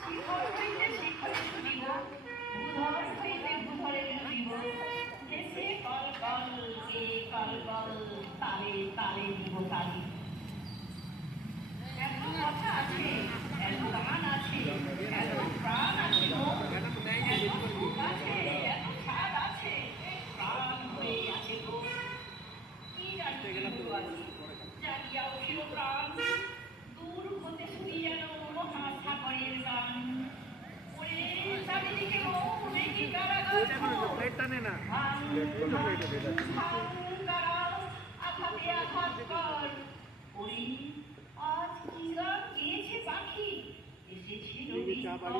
শিখর হইতে শিখরে শুনিব, বুধর হইতে বুধরে শুনিব, দেশে কল কল কে কল কল, তালে তালে দিব তালি। এত কথা আছে, এত গান আছে, এত প্রাণ আছে, এত সুখ আছে, এত স্বাদ আছে, প্রাণ হয়ে আছে গো। কি জানি জাগিয়া উঠিল প্রাণ, দূর হতে শুনি যেন মহাসাগরের গান। ওরে চারিদিকে দেখি কারাগার, ভাঙ কারা, আঘাতে আঘাত কর। ওরে আজ কি গান গেয়েছে পাখি, এসেছে নদীর পর।